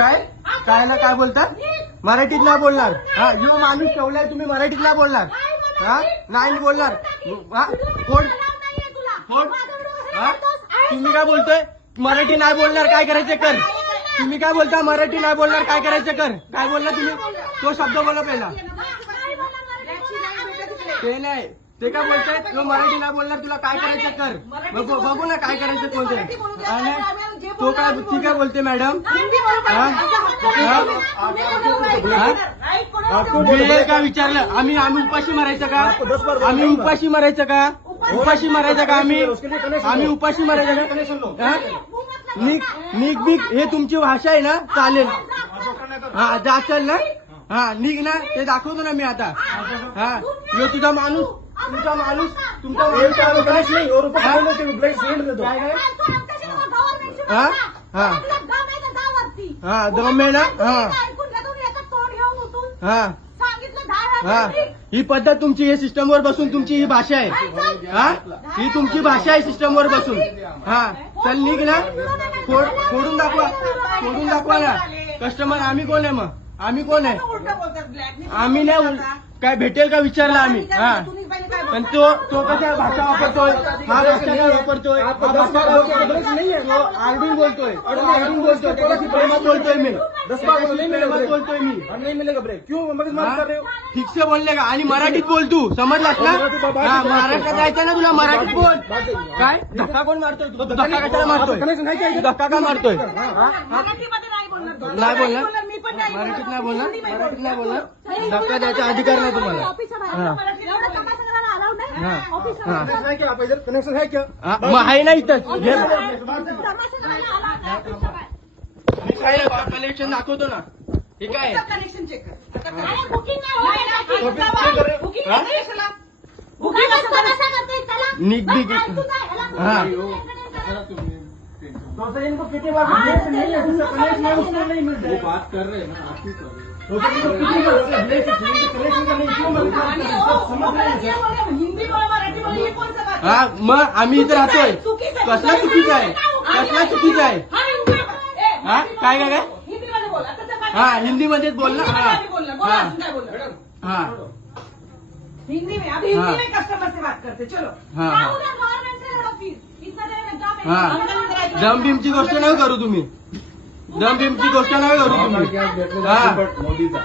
काय काय ना काय बोलतात? मराठीत नाही बोलणार. हा यो माणूस ठेवलाय तुम्ही मराठीत नाही बोलणार. हा नाही बोलणार. हा कोण कोण हा तुम्ही काय बोलतोय? मराठी नाही बोलणार काय करायचं कर. तुम्ही काय बोलता? मराठी नाही बोलणार काय करायचं कर. काय बोलला तुम्ही? तो शब्द बोला पहिला. ते नाही ते काय बोलताय? तो मराठी नाही बोलणार तुला काय करायचं कर. बघू ना काय करायचं कोणते. आणि तो काय ती काय बोलते मॅडम? काय विचारलं आम्ही उपाशी मारायचं का? आम्ही उपाशी मारायचं का? उपाशी मारायचं का? आम्ही उपाशी मारायचं का? निक बिक हे तुमची भाषा आहे ना चालेल. हा जाचल ना. हा निघ ना ते दाखवतो ना मी आता. हा यो तुझा माणूस तुमचा माणूस हा हा हा दम आहे ना. हा हा ही पद्धत तुमची हे सिस्टमवर बसून तुमची ही भाषा आहे. हा ही तुमची भाषा आहे सिस्टमवर बसून. हा चल निघ ना. फोडून दाखवा ना. कस्टमर आम्ही कोण आहे मग? आम्ही कोण आहे? आम्ही नाही काय भेटेल का विचारला आम्ही. हा पण तो कशा भाषा वापरतोय? हा भाषा काय वापरतोय? आरडून बोलतोय. प्रेमात बोलतोय मी. प्रेमात बोलतोय मी. ठीक से बोलले का? आणि मराठीत बोल तू समजलास ना. हा महाराष्ट्रात जायचं ना तुला मराठीत बोल. काय धक्का कोण मारतोय? धक्का कशाला मारतोय? धक्का का मारतोय? नाही बोलणार मराठीत नाही बोलणार. धक्का द्यायचा अधिकार नाही तुम्हाला. मग आहे ना इथंच कनेक्शन दाखवतो ना. हे काय कनेक्शन चेक कर. निक बिक हा इनको कितने बार कनेक्शन नहीं है, कनेक्शन है उसको नहीं मिल रहा है. बात कर रहे हैं ना आप ही कर रहे हैं. हा मग आम्ही इथे राहतोय. कसला चुकीचं आहे? कसला चुकीचं आहे? हा काय काय काय? हा हिंदीमध्येच बोल ना. हा हा हिंदी में अभी हिंदी में कस्टमर से बात करते चलो. हा दम बिमची गोष्ट नाही करू तुम्ही. दम बिमची गोष्ट नाही करू तुम्ही. हा मोदीचा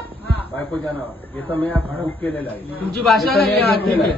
बायकोच्या नावावर याचं मी बुक केलेलं आहे. तुमची भाषा नाही.